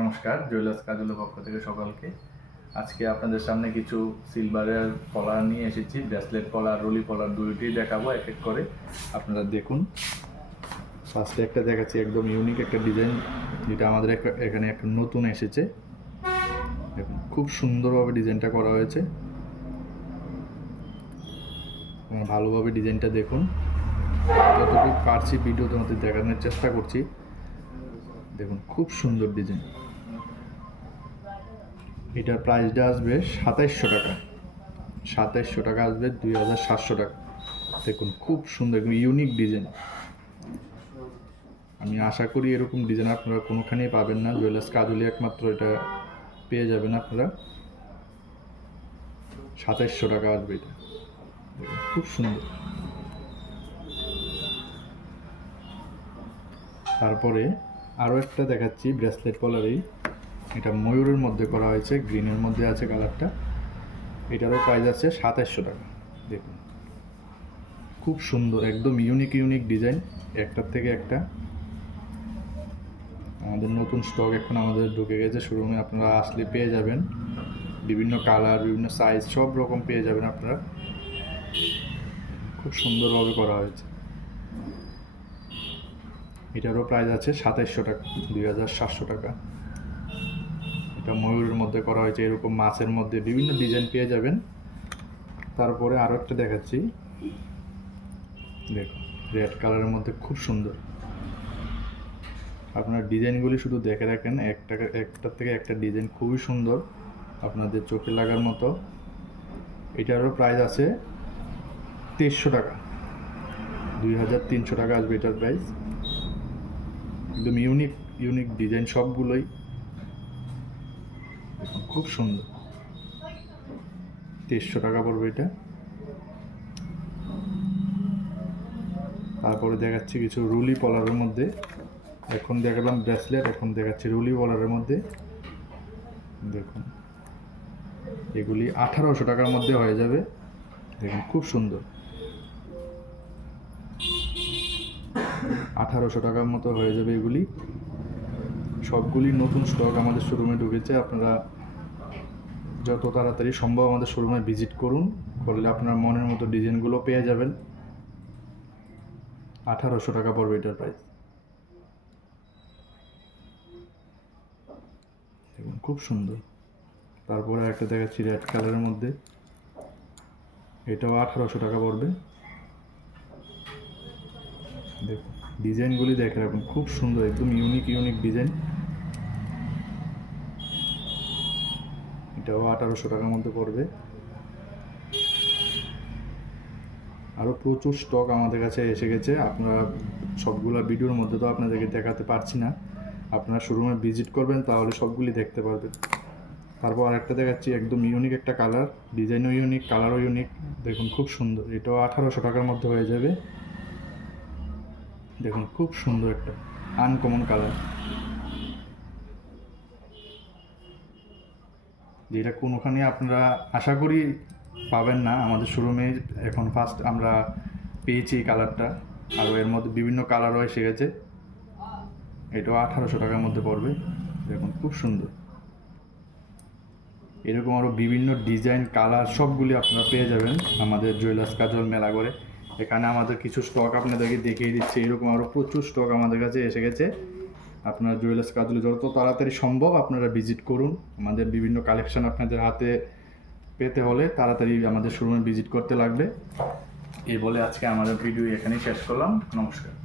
নমস্কার, জুয়েলার্স কাজলের পক্ষ থেকে সকলকে। আজকে আপনাদের সামনে কিছু সিলভারের কলার নিয়ে এসেছি। ব্রেসলেট কলার রুলি কলার দুইটি দেখাবো এক এক করে। আপনারা দেখুন। ফার্স্টে একটা দেখাচ্ছি, একদম ইউনিক একটা ডিজাইন যেটা আমাদের এখানে একটা নতুন এসেছে। দেখুন, খুব সুন্দরভাবে ডিজাইনটা করা হয়েছে। ভালোভাবে ডিজাইনটা দেখুন। যতটুকু পারছি ভিডিও তোমাদের দেখানোর চেষ্টা করছি। দেখুন, খুব সুন্দর ডিজাইন এটার প্রাইসটা আসবে সাতাইশশো টাকা। সাতাইশশো টাকা আসবে দুই হাজার সাতশো টাকা। দেখুন, খুব সুন্দর ইউনিক ডিজাইন আমি আশা করি এরকম ডিজাইন আপনারা কোনোখানেই পাবেন না। জুয়েলার্স কাজলি একমাত্র এটা পেয়ে যাবেন আপনারা। সাতাইশশো টাকা আসবে এটা। খুব সুন্দর। তারপরে আরও একটা দেখাচ্ছি ব্রেসলেট কলারেই এটা ময়ূরের মধ্যে করা হয়েছে, গ্রিনের মধ্যে আছে কালারটা। এটারও প্রাইস আছে সাতাশশো টাকা, দেখুন। খুব সুন্দর, একদম ইউনিক ইউনিক ডিজাইন একটার থেকে একটা। আমাদের নতুন স্টক এখন আমাদের ঢুকে গেছে শোরুমে আপনারা আসলে পেয়ে যাবেন। বিভিন্ন কালার বিভিন্ন সাইজ সব রকম পেয়ে যাবেন আপনারা। খুব সুন্দরভাবে করা হয়েছে। এটারও প্রাইস আছে সাতাইশশো টাকা, দুই হাজার সাতশো টাকা। এটা ময়ূরের মধ্যে করা হয়েছে, এরকম মাছের মধ্যে বিভিন্ন ডিজাইন পেয়ে যাবেন। তারপরে আরও একটা দেখাচ্ছি। দেখুন রেড কালারের মধ্যে খুব সুন্দর। আপনার ডিজাইনগুলি শুধু দেখে রাখেন, একটা, একটার থেকে একটা ডিজাইন খুবই সুন্দর, আপনাদের চোখে লাগার মতো। এটারও প্রাইস আছে তেইশশো টাকা। দুই হাজার তিনশো টাকা আসবে এটার প্রাইস একদম ইউনিক ইউনিক ডিজাইন সবগুলোই। খুব সুন্দর। তেইশশো টাকা পড়বে এটা। তারপরে দেখাচ্ছি কিছু রুলি পলারের মধ্যে। এখন দেখালাম ব্রেসলেট, এখন দেখাচ্ছি রুলি পলারের মধ্যে। দেখুন, এগুলি আঠারোশো টাকার মধ্যে হয়ে যাবে। দেখুন, খুব সুন্দর। আঠারোশো টাকার মতো হয়ে যাবে এগুলি। সবগুলি নতুন স্টক আমাদের শোরুমে ঢুকেছে। আপনারা যত তাড়াতাড়ি সম্ভব আমাদের শোরুমে ভিজিট করুন। করলে আপনার মনের মতো ডিজাইনগুলো পেয়ে যাবেন। আঠারোশো টাকা পড়বে এটার প্রাইস খুব সুন্দর। তারপরে একটা দেখাচ্ছি রেড কালারের মধ্যে। এটাও আঠারোশো টাকা পড়বে। দেখুন, ডিজাইনগুলি দেখে রাখুন। খুব সুন্দর, একদম ইউনিক ইউনিক ডিজাইন এটাও আঠারোশো টাকার মধ্যে পড়বে। আরও প্রচুর স্টক আমাদের কাছে এসে গেছে। আপনারা সবগুলো ভিডিওর মধ্যে তো আপনাদেরকে দেখাতে পারছি না। আপনারা শোরুমে ভিজিট করবেন, তাহলে সবগুলি দেখতে পারবেন। তারপর আরেকটা দেখাচ্ছি, একদম ইউনিক একটা কালার ডিজাইনও ইউনিক কালারও ইউনিক দেখুন, খুব সুন্দর। এটাও আঠারোশো টাকার মধ্যে হয়ে যাবে। দেখুন, খুব সুন্দর একটা আনকমন কালার যেটা কোনোখানে আপনারা আশা করি পাবেন না। আমাদের শোরুমে এখন ফার্স্ট আমরা পেয়েছি এই কালারটা আর এর মধ্যে বিভিন্ন কালারও এসে গেছে। এটাও আঠারোশো টাকার মধ্যে পড়বে। দেখুন, খুব সুন্দর। এরকম আরও বিভিন্ন ডিজাইন কালার সবগুলি আপনারা পেয়ে যাবেন আমাদের জুয়েলার্স কাজল মেলা করে। এখানে আমাদের কিছু স্টক আপনাদেরকে দেখিয়ে দিচ্ছে। এরকম আরও প্রচুর স্টক আমাদের কাছে এসে গেছে। আপনারা জুয়েলার্স কাজগুলো যত তাড়াতাড়ি সম্ভব আপনারা ভিজিট করুন। আমাদের বিভিন্ন কালেকশন আপনাদের হাতে পেতে হলে তাড়াতাড়ি আমাদের শোরুমে ভিজিট করতে লাগবে। এই বলে আজকে আমাদের ভিডিও এখানেই শেষ করলাম। নমস্কার।